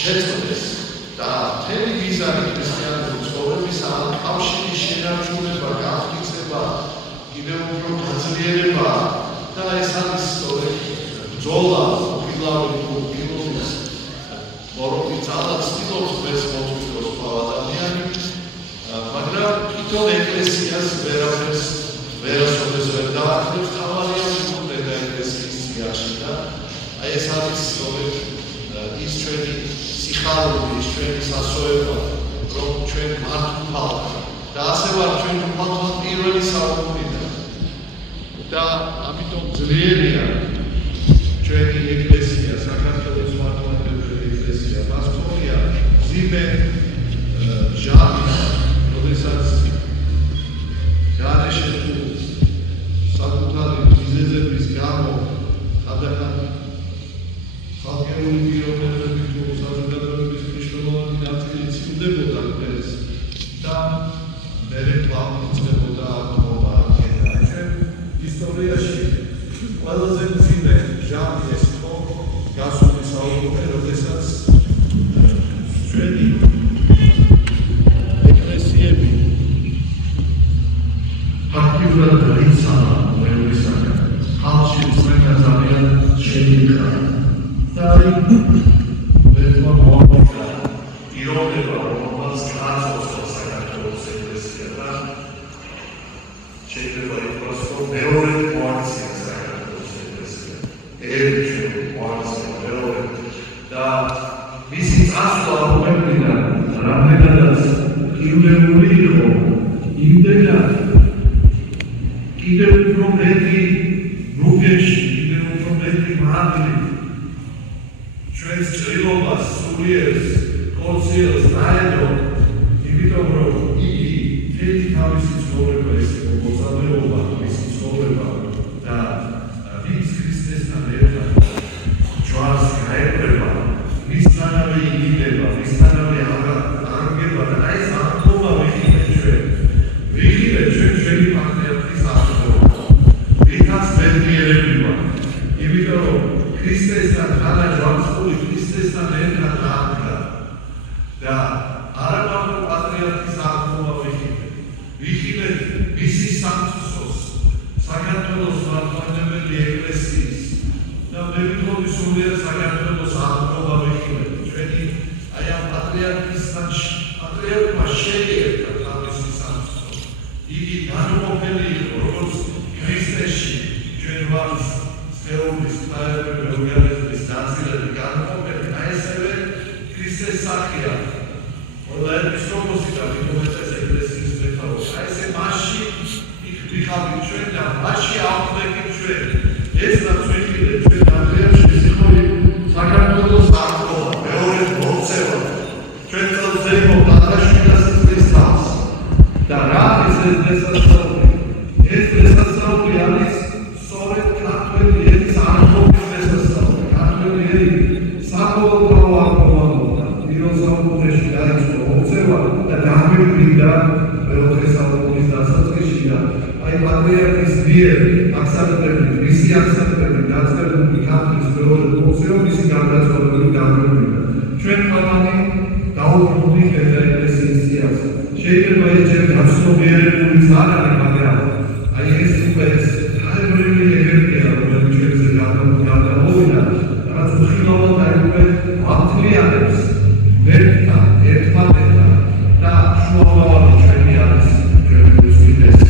შეწყვეტეს და თემი გიზარი ქრისტიანული ცხოვრების კავშირი ეს არის ბრძოლა ფილოსოფიის მოროქი ძალა ცდილობს ეს მოწვიოს ადამიანი მაგრამ თვითონ ეკლესიას ვერაფერს ვერასოდეს ვერ დაახლოს თავარია უნდა ეკლესიის სიაში და აი ეს არის ის ჩვენი სიხარული ის ჩვენი სასოება რომ ჩვენ მართ ვფალთ და ასე ვარ ჩვენ ვფალთ პირველი საუკუნიდან და ამიტომ ძლიერია ჩვენი ეკლესია საქართველოს მართლმადიდებელი ეკლესია მას ქონია მძიმე ჟამი როდესაც გარეშე თუ საკუთარი მიზეზების გამო ხანდახან ხალხური პიროვნებები თუ საზოგადოების მნიშვნელოვანი ნაწილი ცილდებოდა ეს და მერე კვლავ იწყებოდა ათმობა აქედან ჩვენ ისტორიაში ყველაზე მძიმე ჟამი ეს იყო გასული საუკუნე როდესაც ჩვენი ეკლესიები აქტიურად დაიცალა მეურვისაგან ხალხში წმენდა ძალიან შეიქმნა და მეთქმა მოახერხა ირონება რომელსაც გაწევს საქართველოს ეკლესია და შეიძლება ითქვას რომ მეორე მოაქცია საქართველოს ეკლესია ერთი მოაქცია მეორე და მისი წასვლა რომლებიდან რამდენადაც პირველი იყო იმდენად კიდევ უფრო მეტი რუგეში კიდევ უფრო მეტი მადლი ჩვენს ჭრილობას სულიერს კონციელს დაედო იმიტომ რომ იგი თეთრი თავისი ცხოვრება ეს იყო მოწამეობა მისი ცხოვრება და ვინც ქრისტესთან ერთად ჯვარს გაეპრება მისთანავე იგიდება მისთანავე აღგება და აი ეს აღქმა ვიღებთ ჩვენ ჩვენი პატრიარქის აღქმა ვიღაც მედმიერები ვარ იმიტომ რომ ქრისტესთან ხანა ჯვარსკული ქრისტესთან ერთად დაამქრა და არა მარტო პატრიარქის აღქმა ვიღებთ მისი სამწუხაროს საქართველოს მართლმადიდებელი ეკლესიის და მე ვიტყოდი სულიერ საქართველოს აღქმა ვიღებთ ჩვენი აი ამ პატრიარქმა შეიერთა თავისი სამწუხარო იგი განუყოფელი იყო როგორც ქრისტეში ჩვენ ვართ სხეულის ორგანიზმის ნაწილები განუყოფელი აი ესევე ქრისტეს სახეა ყველა ეპისკოპოსი და მithometes ეკლესიის მეთაური აი ესე მასში ვიხავთ ჩვენ და მასში ავხდებით ჩვენ ეს რაც ვიხილეთ ჩვენ პატრიარქში იყო საქართველოს აღქმა მეორე მოწევა ჩვენ წელზე იყო პატრიარქის წლისთავს და რა ეს დღესასწაული ეს დღესასწაული არის სწორედ ქართველი ერის აღქმის დღესასწაული ქართველი ერი საკოლმეურნეო აღქმაა პირველ საუკუნეში დაიწყო მოწევა და გამოიკვირდა მეოთხე საუკუნის დასაწყისში და აი პატრიარქის მიერ აღსანიშნავად მისი აღსანიშნავად დაწყებული ქართლის მეორე მოწევა მისი გარდაცვალებული გამოიკვირდა ჩვენ ყველანი დაუბრუნდით ეს ეკლესიის სიას შეიძლება ეს ჯერ გაცნობიერებულიც არ არის მაგრამ აი ეს უკვე თანაბრები ენერგია რომელიც ჩვენზე გადამოვიდა რაც უხილავად აი უკვე ამთლიანებს ერთმანეთთან და შუამავალი ჩვენი არის ჩვენი უსვიდეს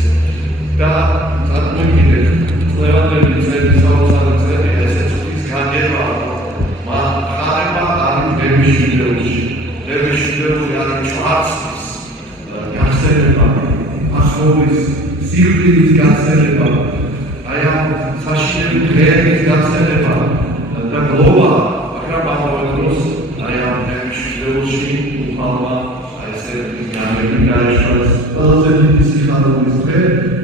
და წარმოიდგინეთ წლევანდელი წელი საოცარი წელი ესეც ის გაგება მაგრამ არის დევიშვილები არის ჭვარცის გახსენება ახოვის სიკვდილის გახსენება აი ამ საშინელი დღეების გახსენება და გლოვა მაგრამ ამავე დროს აი ამ დევიშვილებში უფალმა აი ესე გამები გაეშალეს ყველაზე დიდი სიხარულის დღე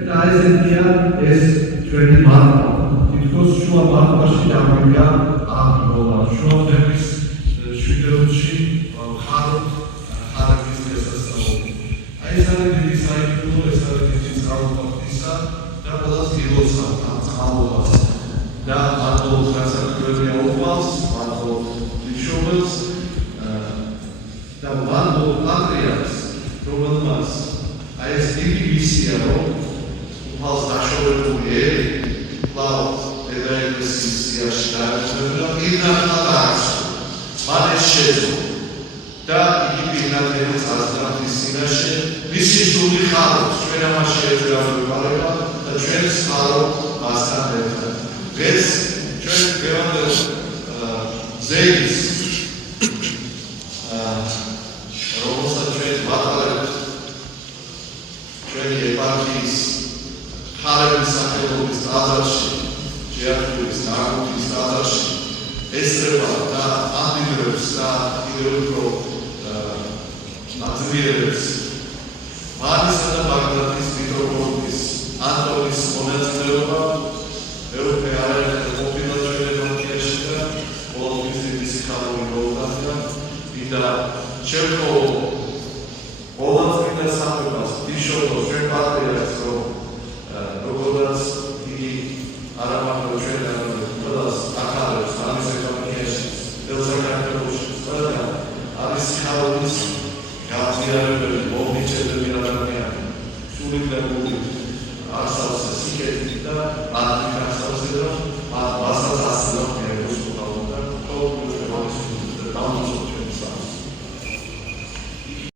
და ესეთია ეს ჩვენი მარტო თითქოს შუა მარტოში გამიგა ამ გლოვა შუადების შვიდეულში ხაროთ ხარაგის დღესასწაული აი ეს არის დიდი საინტერესო ეს არის დიდი წყალმოვარდნისა და ყველას გილოცავთ ამ წყალმოვარდნას და მარტო გასაკვირველია უყვალს მარტო მშობელს და მარტო პატრიარქს რომელმაც აი ეს დიდი მისია რომ უფალს დაშორებული კვლავ ეკლესიის სიაში დაემუქრებოდა პირნათლად დაასრულა. მან ეს შეძლო და იგი პირნათელი წარსდგამის წინაშე მისი სული ხარობს ჩვენ ამას შეეძლო ვიყავება და ჩვენს ხარო მასთან ერთად. დღეს ჩვენ გვევანდელ ზეის რომელსაც ჩვენ ვატარებთ ჩვენი ეპარქიის ხარების სახელობის ტაძარში, ჯეართულის ნაგობის ტაძარში ესწრება და ამდიდრებს და კიდევ უფრო აძლიერებს მარისა და ბაგდადის მიტროპოლიტის ანტონის მონაწილეობა ევროპე არაერთხელ ყოფილა ჩვენ ეპარქიაში და ყოველთვის მისი ხარული მოუტანდა და შევხოვო ყოველწმინდა სამებას ბიშოპოს ჩვენ პატრიარქს როგორც იგი არა მარტო ჩვენ ყველას ახალებს ამის ეპარქიაში ელსაკარაკელოში მაგრამ არის ხარობის გაზიარებელი მოგნიჭებული ადამიანი სულით და გულით არსავს სიკეთით და ათვით არსავს რომ